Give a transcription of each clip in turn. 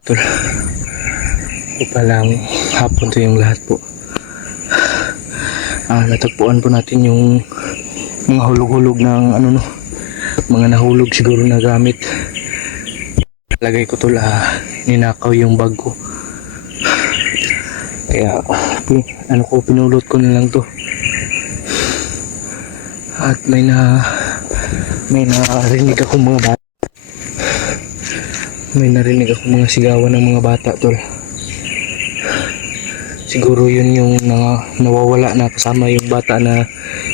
Tol, ito palang hapon to yung lahat po. Natagpuan po natin yung mga hulog-hulog ng mga nahulog siguro na gamit. Lagay ko tol, ninakaw yung bag ko. Kaya pinulot ko na lang to. At may narinig akong mga bata. May narinig akong mga sigawan ng mga bata tol. Siguro yun yung nawawala na kasama yung bata na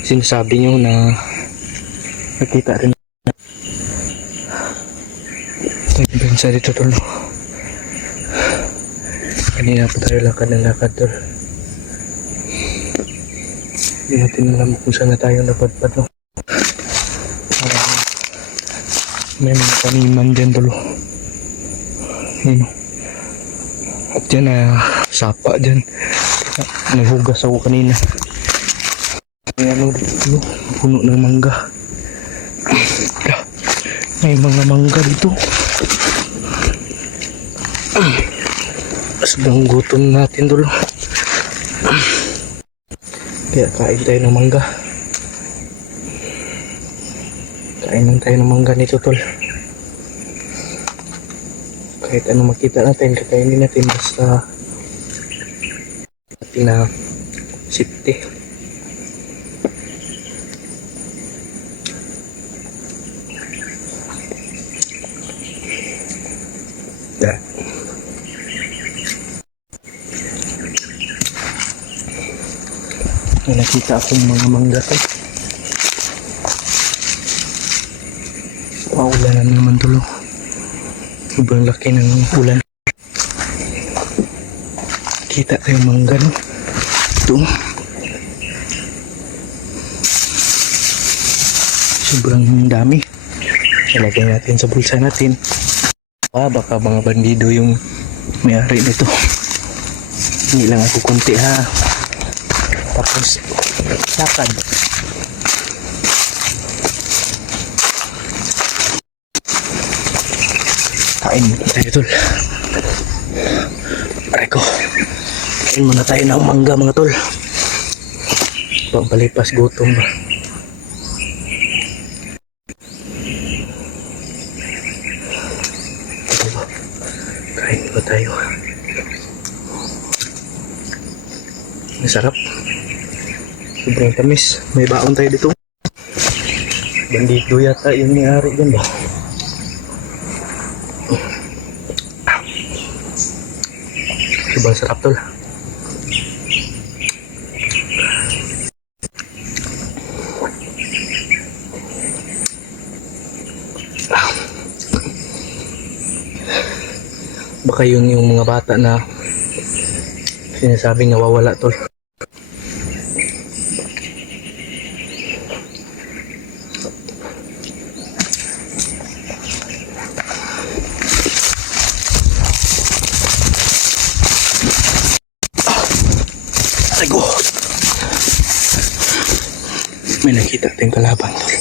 sinasabi nyo na nakita rin. Tayo bensa dito tol. Kanina pa tayo lakad ng lakad tol. Hindi natin alam kung saan na tayo napadpad no. May mga taniman dyan tol. Yun. At dyan sapa dyan. Naghugas ako kanina. May dito, puno ng mangga. May mga mangga dito. Sobrang gutom natin tol. Kaya kain tayo ng mangga. Kain lang tayo ng mangga nito tol. Kahit ano makita natin, kakainin natin basta natin na safety. Yeah. May nakita akong mga mangga to. Paulan na naman tulo. Sobrang laki ng ulan. Kita tayong mangga no. Ito. Sobrang dami. Ilagay natin sa bulsa natin. Baka mga bandido yung may-ari nito. Hindi lang ako konti ha. Tapos lakad. Kain tayo tol. Aray ko. Kain muna tayo ng mangga mga tol. Pampalipas gutom ba. Kain ba tayo? Masarap. Sobrang tamis. May baon tayo dito. Bandido yata yung may-ari dyan ba? Sobrang sarap tol. Baka yun yung mga bata na sinasabing nawawala tol. Ago. May nakita tayong kalaban tol.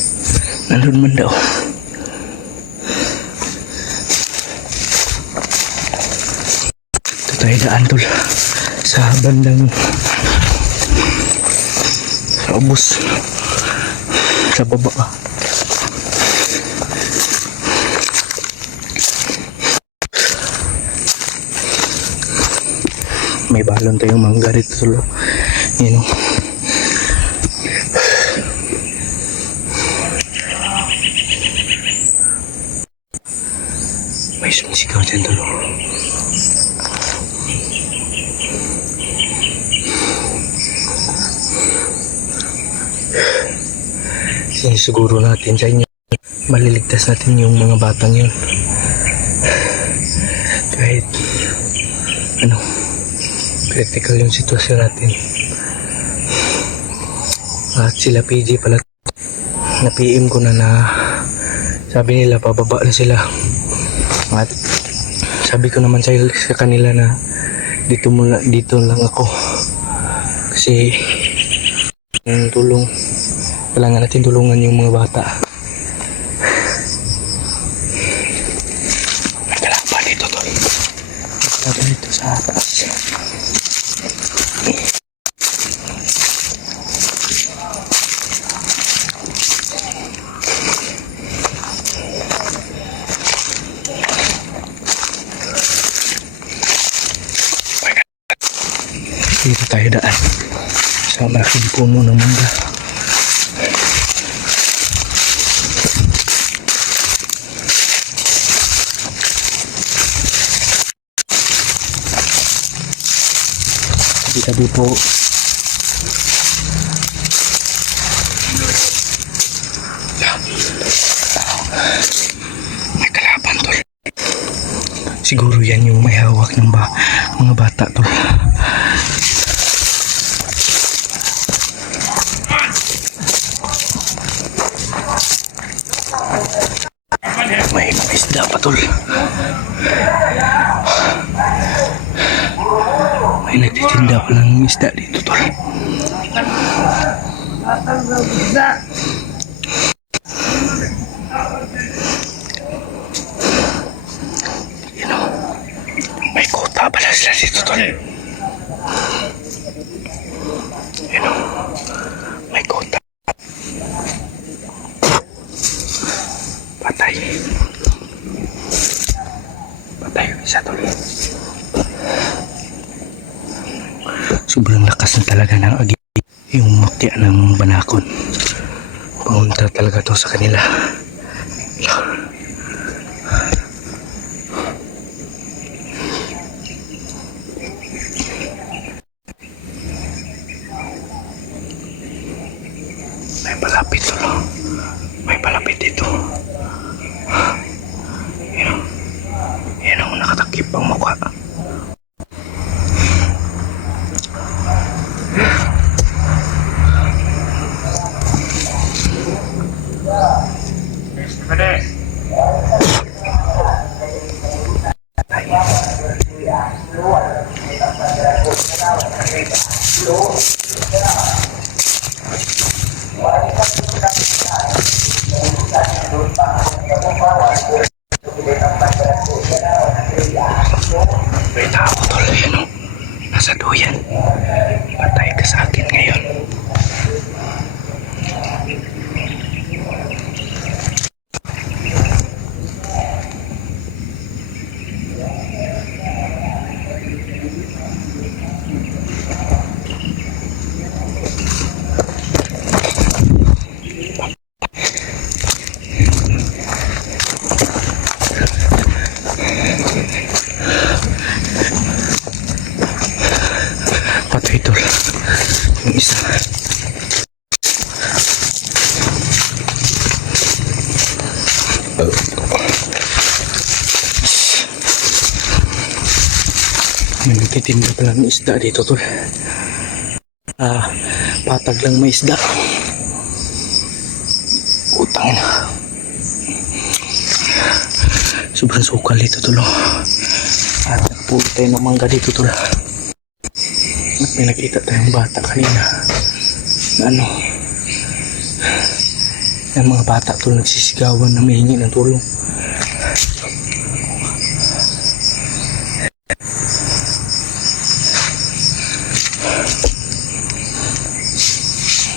Nandun man daw. Ito tayo daan tol. Sa bandang sa ubos. Sa baba. May balon tayong mangga dito tol. Yun o. May sumisigaw dyan tol. Sinisiguro natin sa inyo maliligtas natin yung mga batang yun. Kahit critical yung sitwasyon natin. At sila PJ pala, na PM ko na sabi nila pababa na sila. At sabi ko naman sa kanila na dito lang ako kasi yung tulong, kailangan natin tulungan yung mga bata. May kalaban dito tol. Sabi dito sa taas. Dito tayo daan sa malaking puno ng mangga. Tabi po may kalaban tol. Siguro yan yung may hawak ng mga bata tol. May mga isda pa tol. May nagtitinda pa lang ng isda dito tol. You know, may kota pala sila dito tol. You know, may kota. Patay. Patay yung isa tol. Sobrang lakas na talaga ng agi. Yung makya ng banakon. Paunta talaga to sa kanila. May palapit to. May palapit dito. Yan ang nakatakip ang mukha. May tao tol, yan o. Nasa duyan. Patay ka sa akin ngayon. Patay tol. Yung isa. May nagtitinda pa lang isda dito tol. Patag lang may isda. Utang na. Sobrang sukal dito tol. At nagpulo tayo ng mangga dito tol. At may nakita tayong bata kanina na yung mga bata tol nagsisigawan na mahingi ng tulong.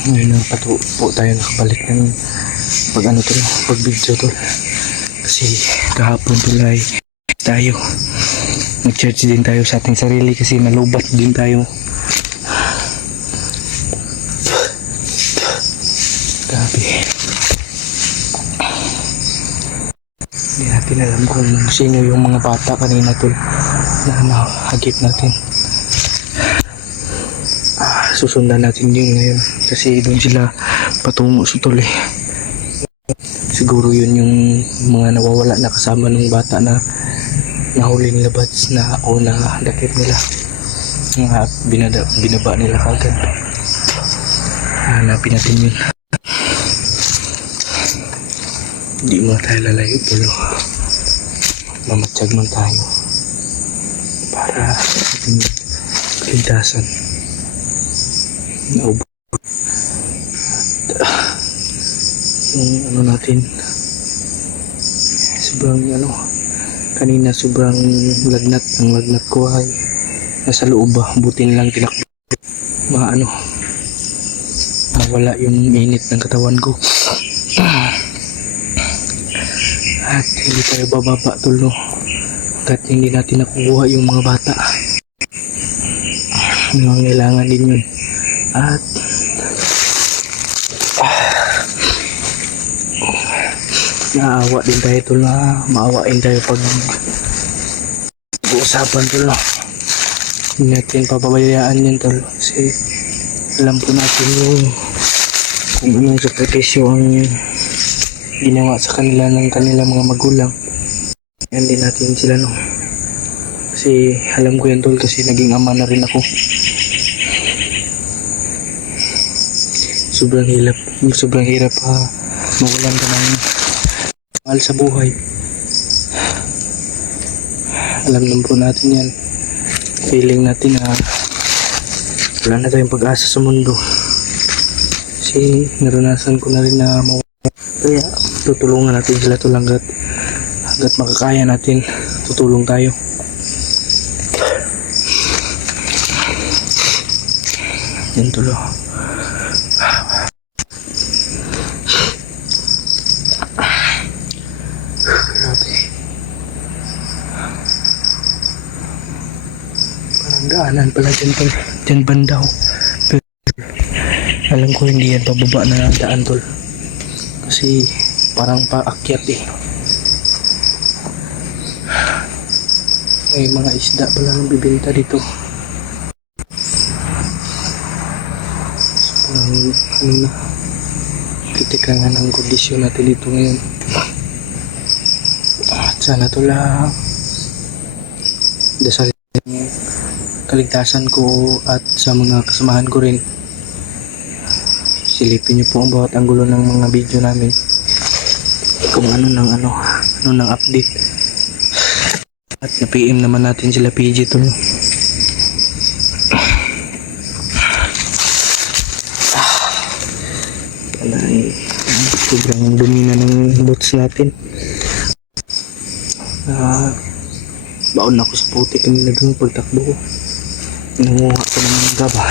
Ngayon na po tayo nakabalik ng pag video tol. Kasi kahapon tol ay tayo nag-charge din tayo sa ating sarili kasi nalubat din tayo. Grabe. Hindi natin alam kung sino yung mga bata kanina tol na nahagip natin. Susundan natin yun ngayon kasi doon sila patungo sa tol eh. Siguro yun yung mga nawawala na kasama ng bata na nahuli nila bats na o na dakip nila. Binaba nila kagad. Hanapin natin yun. Hindi mo tayo lalayo tulo. Mamatsyag man tayo para sa ating kaligtasan. Naubos yung natin sobrang Kanina sobrang lagnat. Ang lagnat ko ay nasa loob ba. Butin lang tinakbo. Maano, mawala yung init ng katawan ko. At hindi tayo bababa tol no. Kahit hindi natin nakukuha yung mga bata. Nangangailangan din yun. At naawa din tayo tol na maawain tayo pag uusapan tol no. Hindi natin papabayaan yan tol kasi alam po natin yung kung anong sakripisyo ang ginawa sa kanila ng kanilang mga magulang. Yan din natin sila no. Kasi alam ko yan tol kasi naging ama na rin ako. Sobrang hirap mawalan ka ng mahal sa buhay. Alam naman po natin yan. Feeling natin na wala na tayong pag-asa sa mundo. Kasi naranasan ko na rin na mawala. Kaya tutulungan natin sila tol hanggat makakaya natin. Tutulong tayo. Yan tulo. Grabe. Parang daanan pala dyan tol. Dyan bandaw. Pero alam ko hindi yan pababa na daan tol. Kasi parang paakyat eh. May mga isda pala nang bibenta dito. Parang ano na. Kritika nga ng kondisyon natin dito ngayon. At sana to lang dasal yung kaligtasan ko at sa mga kasamahan ko rin. Silipin niyo po ang bawat anggulo ng mga video namin. Kung ano ng update. At na-PM naman natin sila PG to no. Alay, sobrang dumi na ng boots natin. Baon ako sa puti kanina doon pagtakbo ko. Nanguha ko naman ng gaba.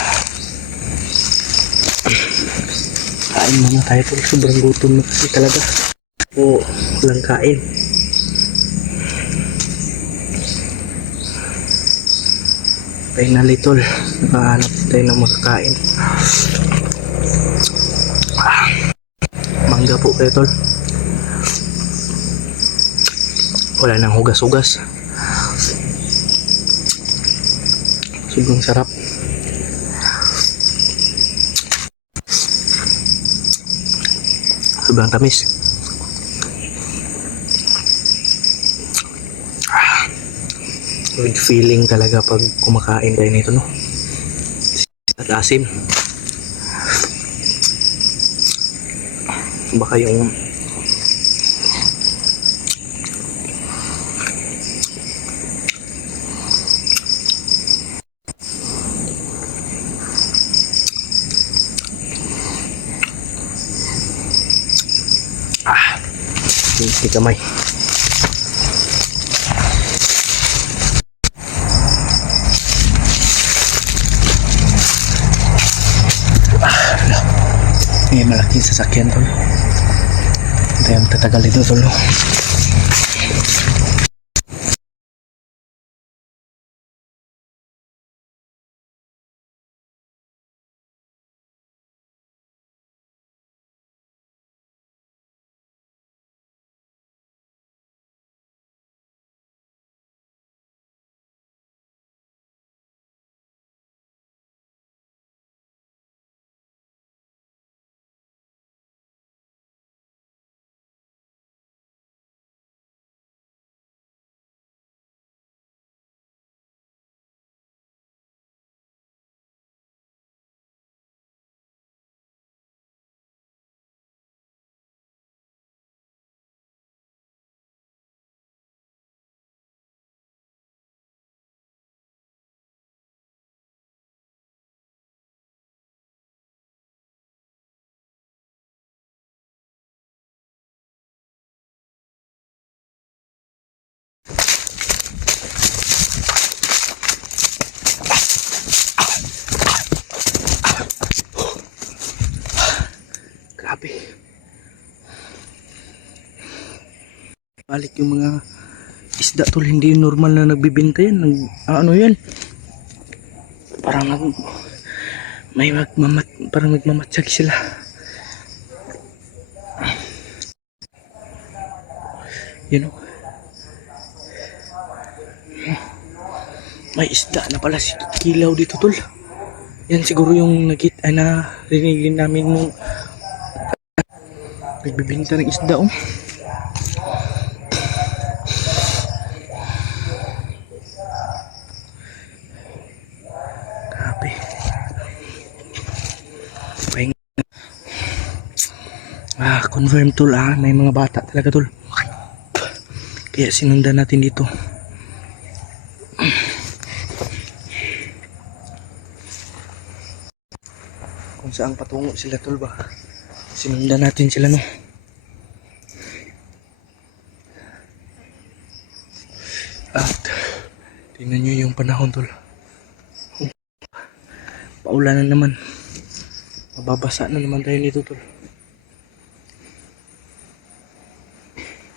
Kain muna tayo tol. Sobrang gutom na kasi talaga. O, walang kain. Finally tol, nakahanap tayo ng makakain. Mangga po kayo tol. Wala nang hugas-hugas. Sobrang sarap. Sobrang tamis. Good feeling talaga pag kumakain tayo nito no. At asim. Baka yung hindi kamay. May malaking sasakyan tol. Hindi ang tatagal dito tol. bumabalik yung mga isda tol. Hindi normal na nagbibinta yan. Ano yan? Parang parang nagmamatsag sila. You know? May isda na pala si Kilaw dito tol. Yan siguro yung narinig namin nung nagbibinta ng isda oh. Grabe. Confirm tol may mga bata talaga tol. Kaya sinundan natin dito. Kung saan patungo sila tol ba. Sinundan natin sila no. At tingnan nyo yung panahon tol. Paulanan naman. Mababasa na naman tayo nito tol.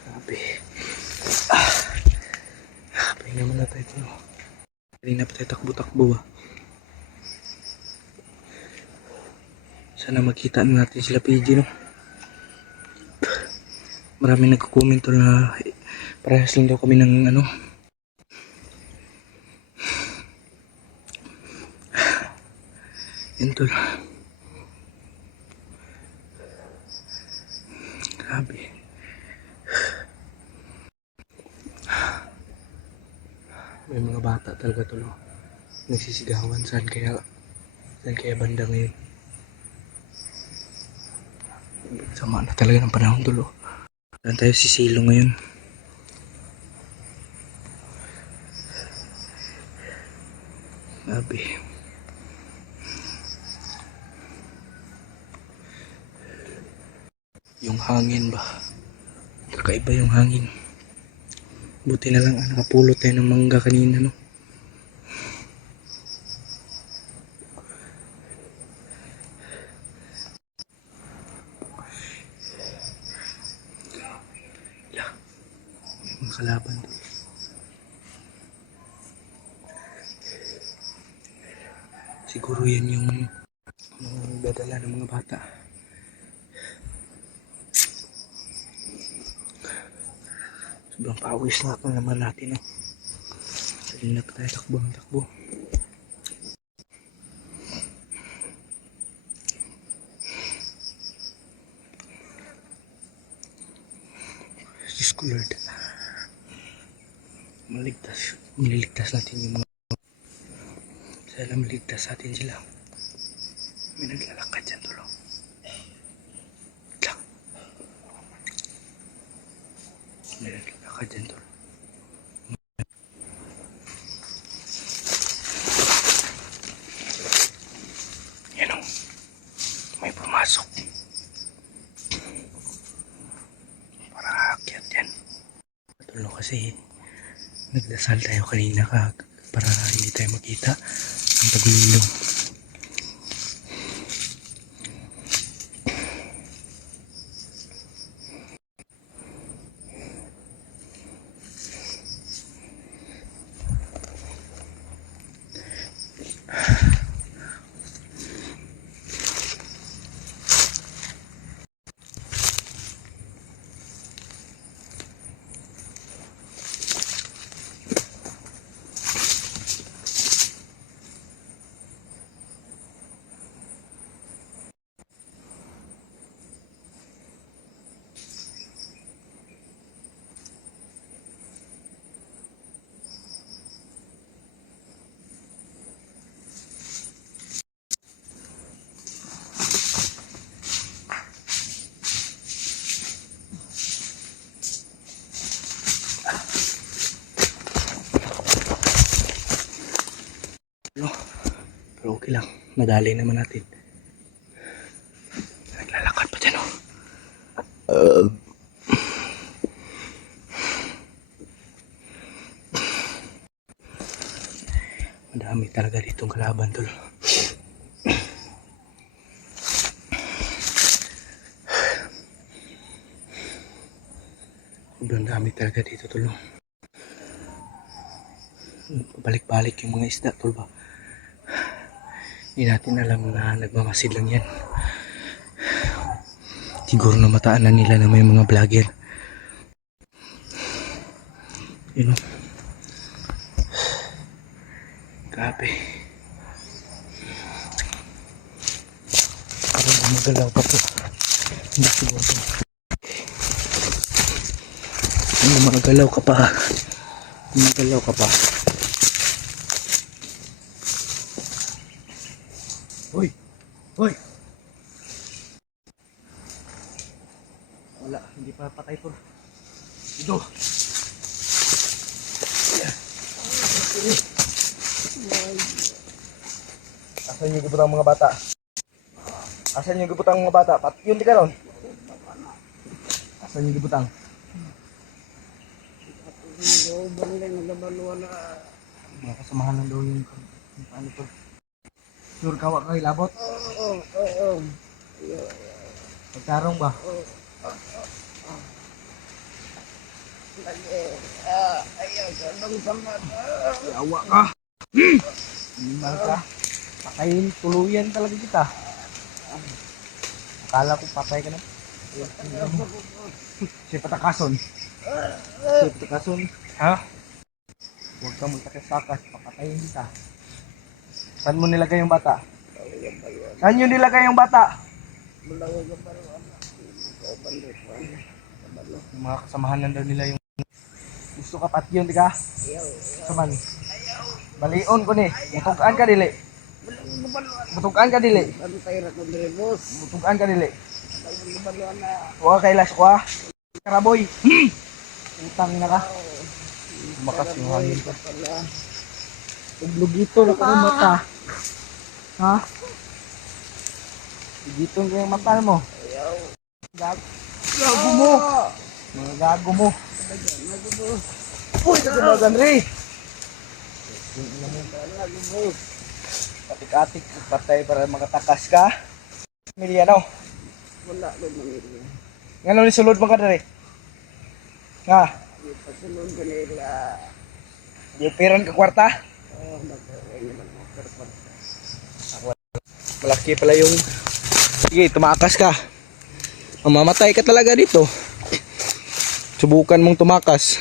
Grabe. Pahinga muna tayo tol. Kanina pa tayo takbo-takbo ba. Sana makita na natin sila PG no. Marami nagko-comment tol na parehas lang daw kami ng ano. Yan tol. Grabe. May mga bata talaga tol. Nagsisigawan saan kaya banda ngayon. Sama na talaga ng panahon tol. Saan tayo sisilo ngayon? Grabe. Yung hangin ba? Kakaiba yung hangin. Buti na lang nakapulot tayo ng mangga kanina no. Mga kalaban doon. Siguro yan yung dadala ng mga bata. Sobrang pawis na naman natin no. Kanina pa tayo takbo. Diyos ko Lord. Maliligtas natin yung mga sana maligtas natin sila. May naglalakad dyan tulo. May naglalakad dyan tulo. Yan o. May pumasok. Para aakyat yan. Tulo kasi nagdasal tayo kanina para hindi tayo makita ang tagulilong. Pero okay lang, nadali naman natin. Naglalakad pa dyan Madami talaga ditong kalaban tol. Sobrang dami talaga dito tol. Balik-balik yung mga isda tol ba. Hindi natin alam na nagmamasid lang yan. Siguro na mataan na nila na may mga vlogger. Yun o. Grabe. Parang magalaw pa po. Hindi siguro. Magalaw ka pa. Magalaw ka pa. Hoy! Hoy! Wala, hindi pa patay po. Ito! Asan yung gibutang mga bata? Asan yung gibutang mga bata? Yun di ka ron? Asan yung gibutang? Mga kasamahan lang daw yung ano to. Sure kawa ka ilabot? Oo. Pagkarong ba? Yawa ka. Animal ka. Patayin, tuluyan talaga kita. Akala ko patay ka na. Si Patakason. Si Patakason. Ha? Huwag ka magtakas-takas. Papatayin kita. Saan mo nilagay yung bata? Saan yun nilagay yung bata? Yung mga kasamahan lang daw nila yung gusto ka patyon, di ka? Saman. Balion ko ni. Mutugaan ka dili. Mutugaan ka dili. Mutugaan ka dili. Huwag kailas ko ha. Karaboy. Utang na ka. Makas yung hangin ka. Lugito na ka ng mata. Ha? Lugito na yung mata mo. Gago mo. Mga gago mo. Uy, kagamagan rin. Patik-atik, patay para makatakas ka. Pamilya no? Wala lang manila. Nga ni sulod mo ka rin? Nga? Pasulod ko nila. Di operan ka kwarta? Malaki pala yung... Sige, tumakas ka. Mamamatay ka talaga dito. Subukan mong tumakas.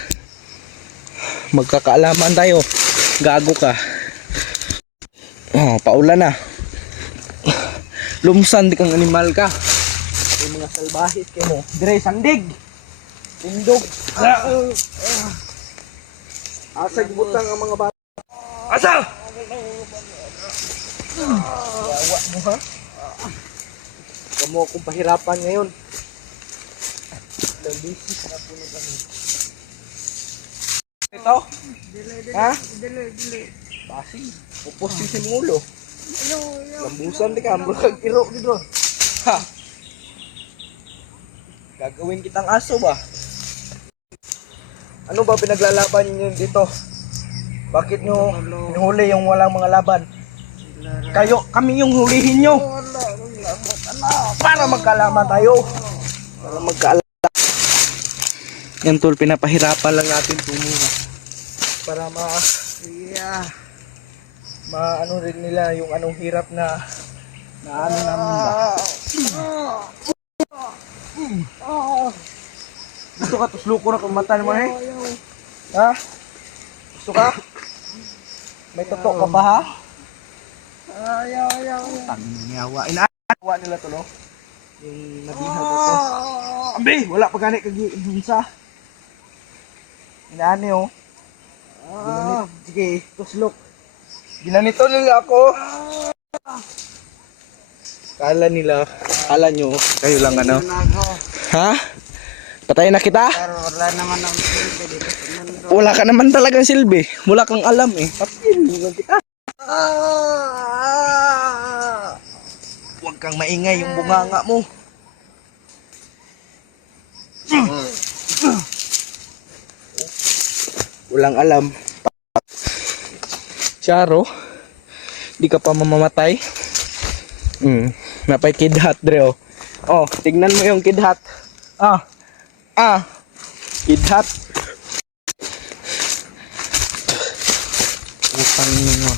Magkakaalaman tayo. Gago ka. Oh, paulan na. Lumsan di kang animal ka. Yung mga salbahis kayo mo. Dire, sandig. Tindog. Asa gibutang ang mga bata. Asa! Yawa mo ha? Kamu akong pahirapan ngayon. Lambisis na po na kami. Ito? Ha? Dili. Basig. Pupos yung simulo. Lambusan di ka. Ambrag iro dito. Ha? Gagawin kitang aso ba? Ano ba pinaglalaban niyo dito? Bakit nyo hinuli yung walang mga laban? Kami yung hulihin nyo. Para magkalaman tayo. Para magkalaman. Yan tol, pinapahirapan lang natin tumunga. Para ano rin nila yung anong hirap na ano namin ba. Gusto ka tusluko na kung mata mo eh? Ha? Gusto ka? May totoo ka ba ha? Ayaw. Tangyawa. Inawa nila to no? Yung nabihag ako. Ambi! Wala pa gani kag-insa. Inaani oh. Sige, tuslok. Ginanito nila ako. Kala nyo, kayo lang ano. Ha? Patayin na kita? Pero wala naman ang silbi dito. Wala ka naman talagang silbi. Wala kang alam eh. Patayin lang kita. Huwag kang maingay yung bunganga mo. Walang alam. Charo, di ka pa mamamatay. Napay kidhat dre oh. Oh, tignan mo yung kidhat. Kidhat. Utang nyo.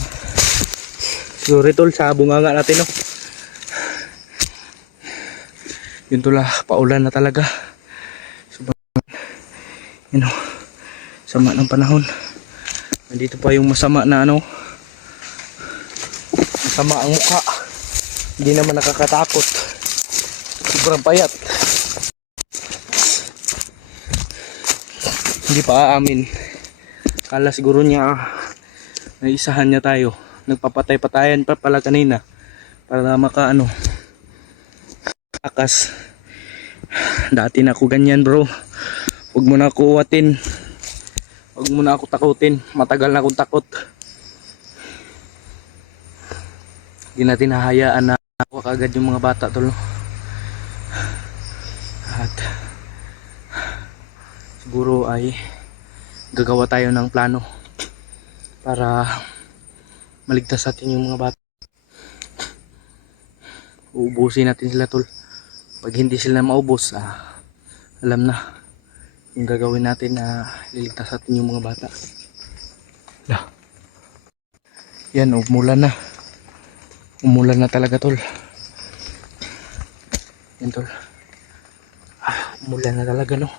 Sorry tol, sa bunganga natin no. Yun tol, paulan na talaga. Yun o, sama ng panahon. Nandito pa yung masama na ano, masama ang mukha. Hindi naman nakakatakot. Sobrang payat. Hindi pa aamin. Kala siguro niya naisahan niya tayo. Nagpapatay-patayan pa pala kanina para maka ano, takas. Dati na ako ganyan bro. Huwag mo na ako uwatin. Huwag mo na ako takutin. Matagal na akong takot. Hindi natin hahayaan na ako agad yung mga bata tol. At siguro ay gagawa tayo ng plano para maligtas natin yung mga bata. Uubusin natin sila tol. Pag hindi sila maubos, alam na yung gagawin natin na liligtas natin yung mga bata. Yan, umulan na. Umulan na talaga tol. Yan tol. Umulan na talaga no.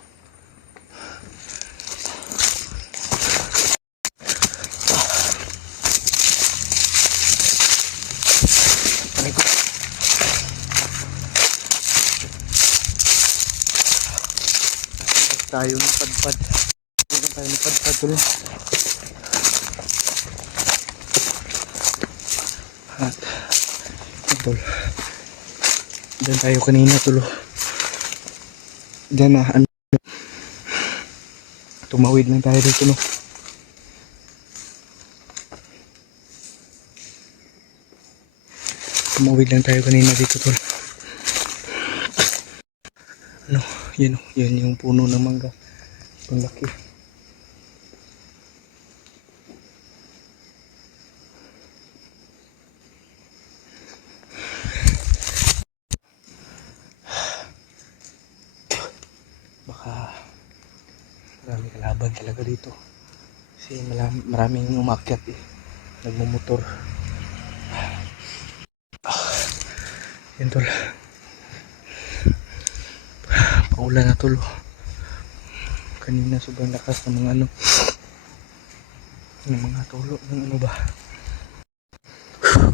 Tayo ng padpad. Tayo ng padpad tol. At tol. Diyan tayo kanina tol. Diyan na ano. Tumawid lang tayo dito no. Tumawid lang tayo kanina dito tol. Ano, yun yung puno ng mangga. Ang laki. Baka marami kalaban talaga dito. Kasi maraming umakyat eh. Nagmumotor. Yan tol. Paulan na tol. Kanina sobrang lakas ng mga ano. Ng mga tulo. Ng ano ba.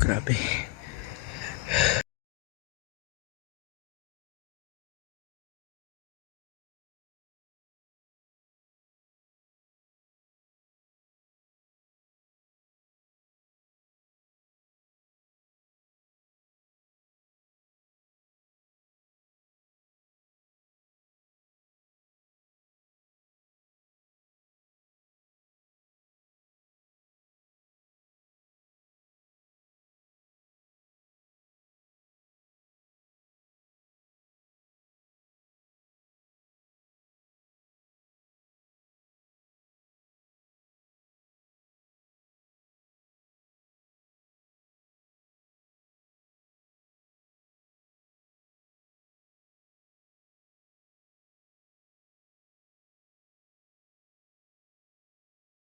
Grabe.